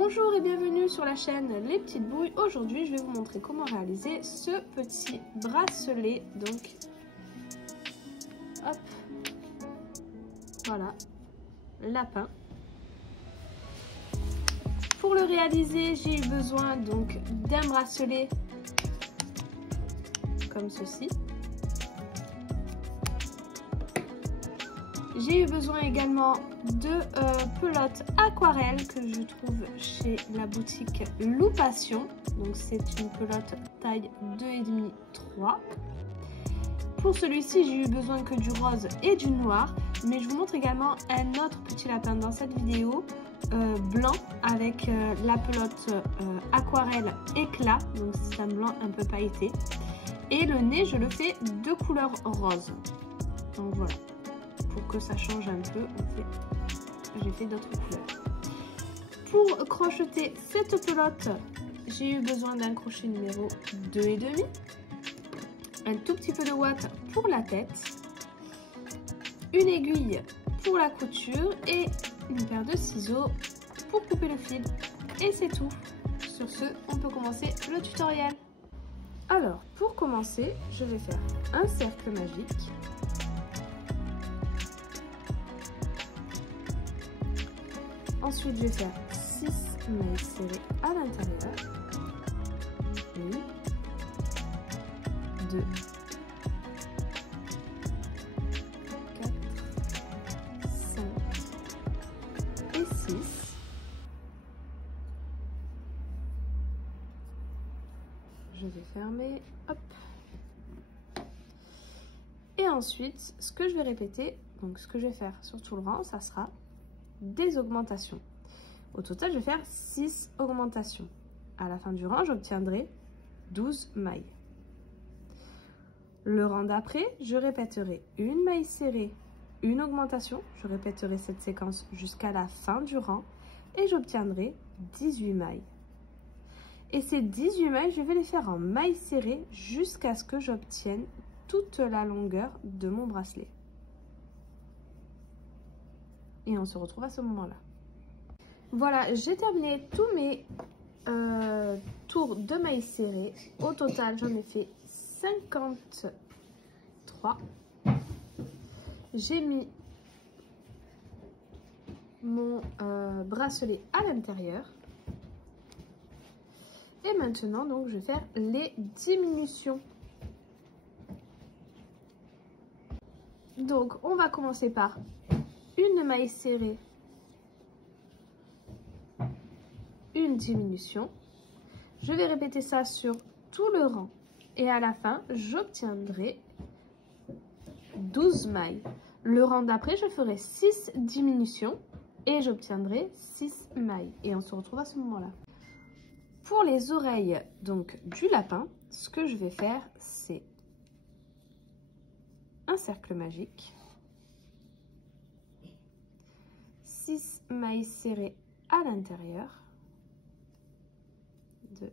Bonjour et bienvenue sur la chaîne Les Petites Bouilles. Aujourd'hui, je vais vous montrer comment réaliser ce petit bracelet. Donc, hop, voilà, lapin. Pour le réaliser, j'ai eu besoin donc d'un bracelet comme ceci. J'ai eu besoin également de pelote aquarelle que je trouve chez la boutique Loupation. Donc c'est une pelote taille 2,5-3. Pour celui-ci, j'ai eu besoin que du rose et du noir. Mais je vous montre également un autre petit lapin dans cette vidéo, blanc avec la pelote aquarelle éclat. Donc c'est un blanc un peu pailleté. Et le nez, je le fais de couleur rose. Donc voilà. Pour que ça change un peu, j'ai fait d'autres couleurs. Pour crocheter cette pelote, j'ai eu besoin d'un crochet numéro 2,5, un tout petit peu de ouate pour la tête, une aiguille pour la couture et une paire de ciseaux pour couper le fil. Et c'est tout. Sur ce, on peut commencer le tutoriel. Alors, pour commencer, je vais faire un cercle magique. Ensuite, je vais faire 6 mailles serrées à l'intérieur. 1, 2, 4, 5 et 6. Je vais fermer. Hop. Et ensuite, ce que je vais répéter, donc ce que je vais faire sur tout le rang, ça sera des augmentations. Au total, je vais faire 6 augmentations. À la fin du rang, j'obtiendrai 12 mailles. Le rang d'après, je répéterai une maille serrée, une augmentation. Je répéterai cette séquence jusqu'à la fin du rang et j'obtiendrai 18 mailles. Et ces 18 mailles, je vais les faire en maille serrée jusqu'à ce que j'obtienne toute la longueur de mon bracelet. Et on se retrouve à ce moment-là. Voilà, j'ai terminé tous mes tours de mailles serrées. Au total, j'en ai fait 53. J'ai mis mon bracelet à l'intérieur. Et maintenant, donc, je vais faire les diminutions. Donc, on va commencer par une maille serrée, une diminution. Je vais répéter ça sur tout le rang et à la fin j'obtiendrai 12 mailles. Le rang d'après, je ferai 6 diminutions et j'obtiendrai 6 mailles et on se retrouve à ce moment-là. Pour les oreilles donc du lapin, ce que je vais faire, c'est un cercle magique, 6 mailles serrées à l'intérieur, 2,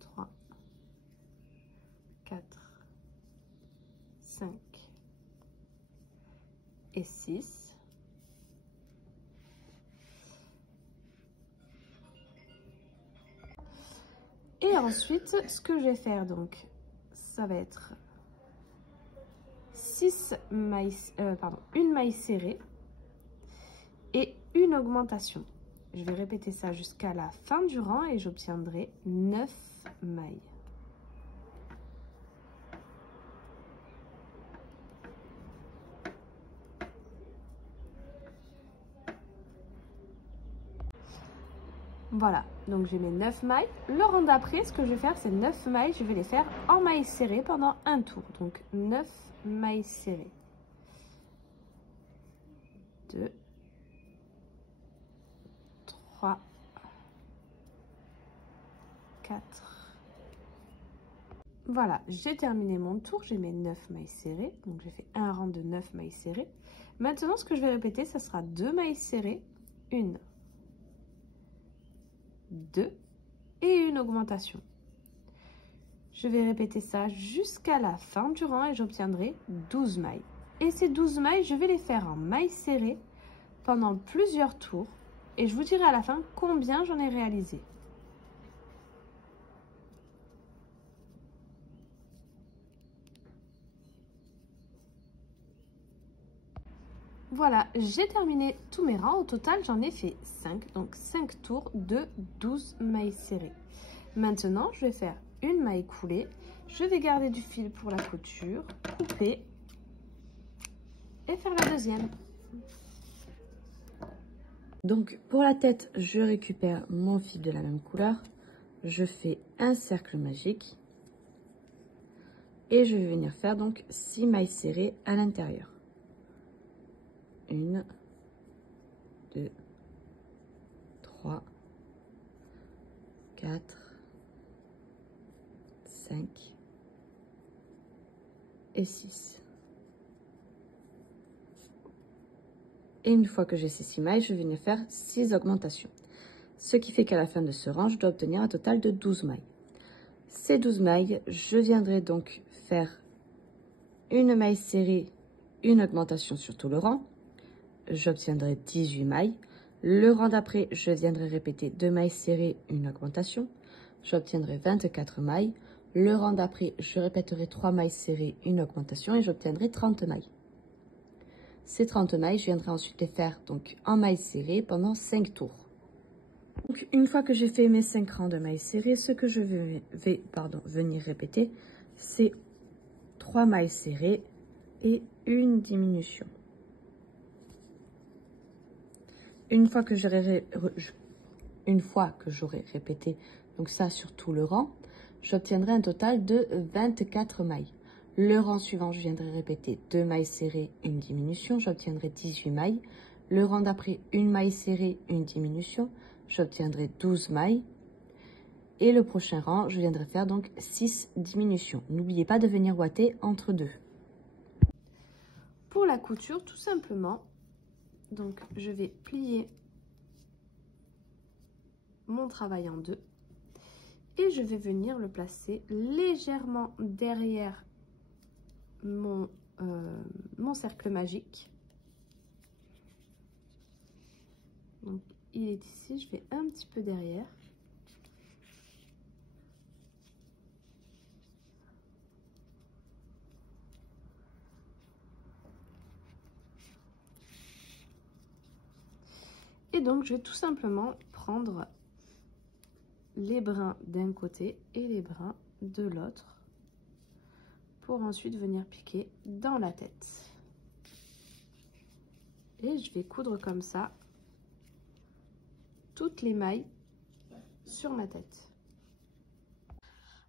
3, 4, 5 et 6. Et ensuite, ce que je vais faire, donc, ça va être une maille serrée et une augmentation. Je vais répéter ça jusqu'à la fin du rang et j'obtiendrai 9 mailles. Voilà, donc j'ai mes 9 mailles. Le rang d'après, ce que je vais faire, c'est 9 mailles. Je vais les faire en mailles serrées pendant un tour. Donc 9 mailles serrées. 2, 3, 4. Voilà, j'ai terminé mon tour. J'ai mes 9 mailles serrées. Donc j'ai fait un rang de 9 mailles serrées. Maintenant, ce que je vais répéter, ça sera 2 mailles serrées. 1, 2 et une augmentation. Je vais répéter ça jusqu'à la fin du rang et j'obtiendrai 12 mailles. Et ces 12 mailles, je vais les faire en mailles serrées pendant plusieurs tours et je vous dirai à la fin combien j'en ai réalisé. Voilà, j'ai terminé tous mes rangs. Au total, j'en ai fait 5, donc 5 tours de 12 mailles serrées. Maintenant, je vais faire une maille coulée. Je vais garder du fil pour la couture, couper et faire la deuxième. Donc pour la tête, je récupère mon fil de la même couleur. Je fais un cercle magique. Et je vais venir faire donc 6 mailles serrées à l'intérieur. 1, 2, 3, 4, 5 et 6. Et une fois que j'ai ces 6 mailles, je vais venir faire 6 augmentations. Ce qui fait qu'à la fin de ce rang, je dois obtenir un total de 12 mailles. Ces 12 mailles, je viendrai donc faire une maille serrée, une augmentation sur tout le rang. J'obtiendrai 18 mailles. Le rang d'après, je viendrai répéter 2 mailles serrées, une augmentation. J'obtiendrai 24 mailles. Le rang d'après, je répéterai 3 mailles serrées, une augmentation et j'obtiendrai 30 mailles. Ces 30 mailles, je viendrai ensuite les faire donc en mailles serrées pendant 5 tours. Donc, une fois que j'ai fait mes 5 rangs de mailles serrées, ce que je vais venir répéter, c'est 3 mailles serrées et une diminution. Une fois que j'aurai répété donc ça sur tout le rang, j'obtiendrai un total de 24 mailles. Le rang suivant, je viendrai répéter 2 mailles serrées, une diminution, j'obtiendrai 18 mailles. Le rang d'après, une maille serrée, une diminution, j'obtiendrai 12 mailles. Et le prochain rang, je viendrai faire donc 6 diminutions. N'oubliez pas de venir ouater entre deux. Pour la couture, tout simplement, donc je vais plier mon travail en deux et je vais venir le placer légèrement derrière mon cercle magique. Donc il est ici, je vais un petit peu derrière. Et donc je vais tout simplement prendre les brins d'un côté et les brins de l'autre pour ensuite venir piquer dans la tête. Et je vais coudre comme ça toutes les mailles sur ma tête.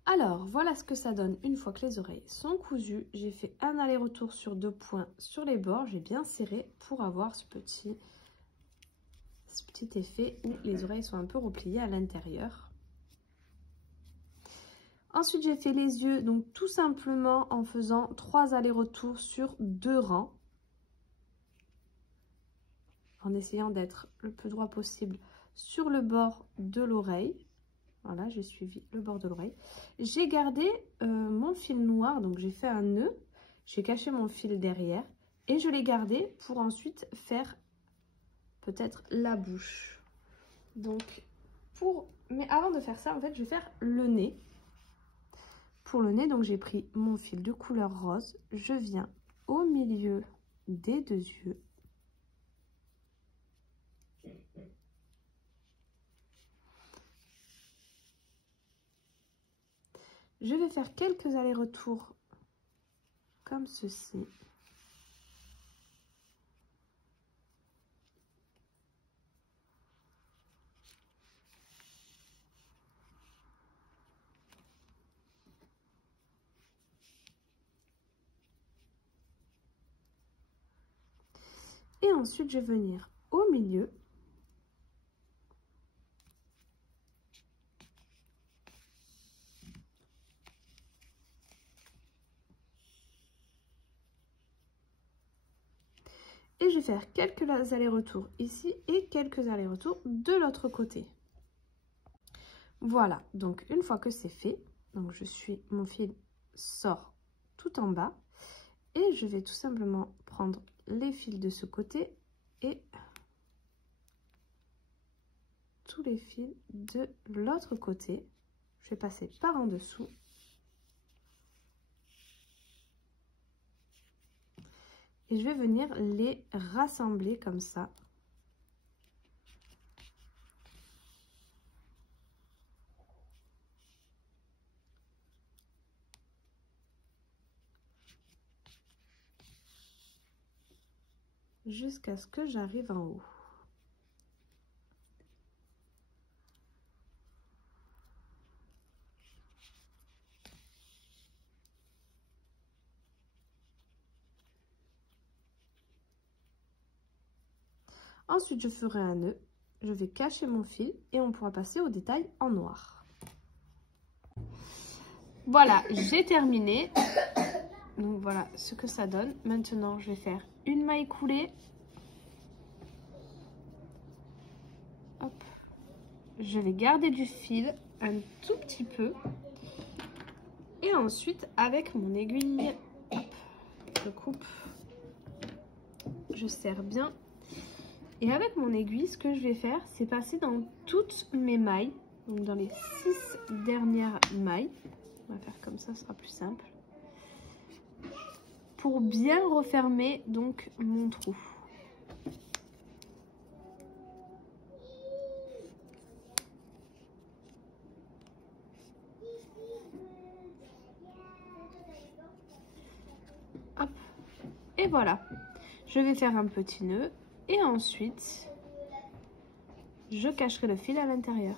Alors voilà ce que ça donne une fois que les oreilles sont cousues. J'ai fait un aller-retour sur 2 points sur les bords, j'ai bien serré pour avoir ce petit effet où les oreilles sont un peu repliées à l'intérieur. Ensuite, j'ai fait les yeux, donc tout simplement en faisant 3 allers-retours sur 2 rangs. En essayant d'être le plus droit possible sur le bord de l'oreille. Voilà, j'ai suivi le bord de l'oreille. J'ai gardé mon fil noir, donc j'ai fait un nœud. J'ai caché mon fil derrière et je l'ai gardé pour ensuite faire peut-être la bouche. Donc, mais avant de faire ça, en fait, je vais faire le nez. Pour le nez, donc j'ai pris mon fil de couleur rose, je viens au milieu des 2 yeux. Je vais faire quelques allers-retours comme ceci. Et ensuite, je vais venir au milieu. Et je vais faire quelques allers-retours ici et quelques allers-retours de l'autre côté. Voilà, donc une fois que c'est fait, donc mon fil sort tout en bas. Et je vais tout simplement prendre les fils de ce côté et tous les fils de l'autre côté. Je vais passer par en dessous. Et je vais venir les rassembler comme ça. Jusqu'à ce que j'arrive en haut. Ensuite, je ferai un nœud, je vais cacher mon fil et on pourra passer au détail en noir. Voilà, j'ai terminé. Donc voilà ce que ça donne. Maintenant, je vais faire une maille coulée. Hop. Je vais garder du fil un tout petit peu. Et ensuite, avec mon aiguille, hop, je coupe, je serre bien. Et avec mon aiguille, ce que je vais faire, c'est passer dans toutes mes mailles, donc dans les 6 dernières mailles. On va faire comme ça, ce sera plus simple. Pour bien refermer donc mon trou. Hop. Et voilà. Je vais faire un petit nœud et ensuite je cacherai le fil à l'intérieur.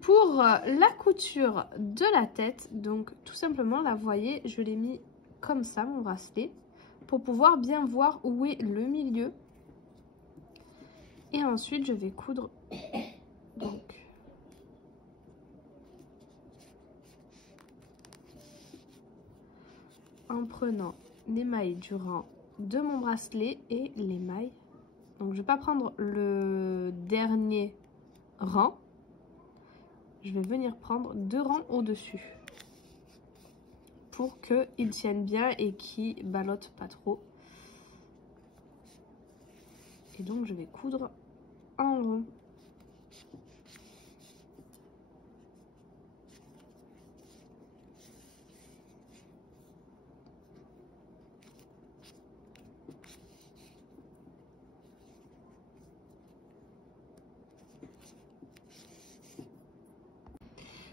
Pour la couture de la tête, donc tout simplement, là vous voyez, je l'ai mis comme ça, mon bracelet, pour pouvoir bien voir où est le milieu. Et ensuite, je vais coudre donc en prenant les mailles du rang de mon bracelet et les mailles. Donc, je ne vais pas prendre le dernier rang. Je vais venir prendre 2 rangs au-dessus pour qu'ils tiennent bien et qu'ils ballottent pas trop. Et donc, je vais coudre en rond.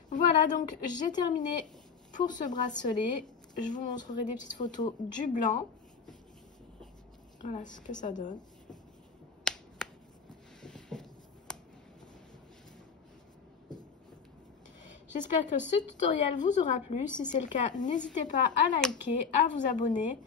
Voilà, donc j'ai terminé pour ce bracelet. Je vous montrerai des petites photos du blanc. Voilà ce que ça donne. J'espère que ce tutoriel vous aura plu. Si c'est le cas, n'hésitez pas à liker, à vous abonner,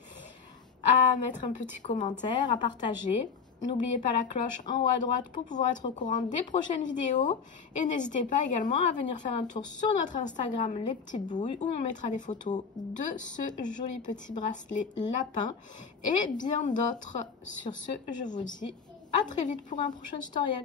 à mettre un petit commentaire, à partager. N'oubliez pas la cloche en haut à droite pour pouvoir être au courant des prochaines vidéos. Et n'hésitez pas également à venir faire un tour sur notre Instagram Les Petites Bouilles où on mettra des photos de ce joli petit bracelet lapin et bien d'autres. Sur ce, je vous dis à très vite pour un prochain tutoriel.